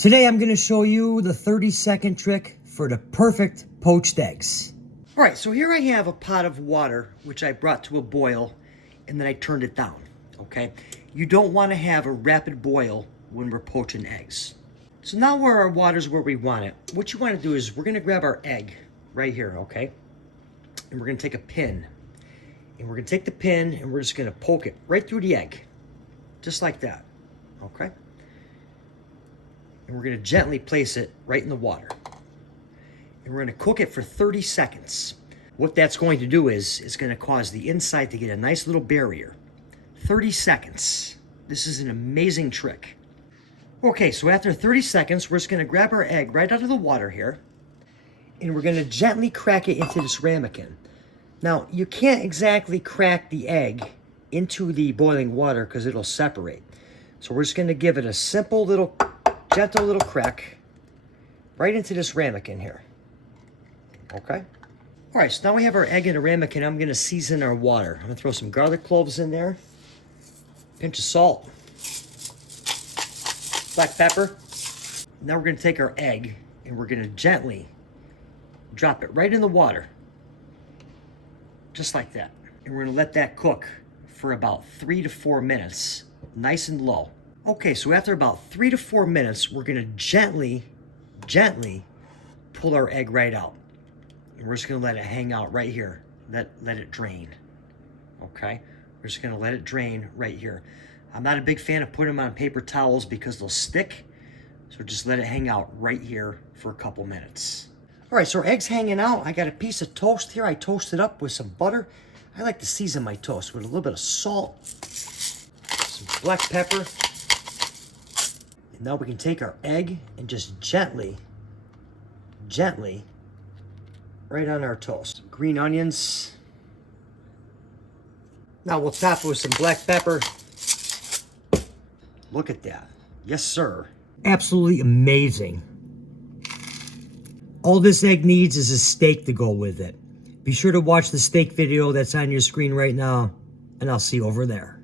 Today I'm going to show you the 30-second trick for the perfect poached eggs. All right, so here I have a pot of water, which I brought to a boil, and then I turned it down, okay? You don't want to have a rapid boil when we're poaching eggs. So now our water's where we want it. What you want to do is we're going to grab our egg right here, okay? And we're going to take a pin. And we're going to take the pin and we're just going to poke it right through the egg. Just like that, okay? And we're going to gently place it right in the water. And we're going to cook it for 30 seconds. What that's going to do is it's going to cause the inside to get a nice little barrier. 30 seconds. This is an amazing trick. Okay, so after 30 seconds, we're just going to grab our egg right out of the water here. And we're going to gently crack it into this ramekin. Now, you can't exactly crack the egg into the boiling water because it'll separate. So we're just going to give it a simple little, gentle little crack right into this ramekin here. Okay? All right, so now we have our egg in a ramekin. I'm going to season our water. I'm going to throw some garlic cloves in there, pinch of salt, black pepper. Now we're going to take our egg and we're going to gently drop it right in the water, just like that. And we're going to let that cook for about 3 to 4 minutes, nice and low. Okay, so after about 3 to 4 minutes, we're going to gently pull our egg right out. And we're just going to let it hang out right here. Let it drain. Okay? We're just going to let it drain right here. I'm not a big fan of putting them on paper towels because they'll stick. So just let it hang out right here for a couple minutes. All right, so our egg's hanging out. I got a piece of toast here. I toasted up with some butter. I like to season my toast with a little bit of salt, some black pepper. And now we can take our egg and just gently, right on our toast. Some green onions. Now we'll top it with some black pepper. Look at that. Yes, sir. Absolutely amazing. All this egg needs is a steak to go with it. Be sure to watch the steak video that's on your screen right now, and I'll see you over there.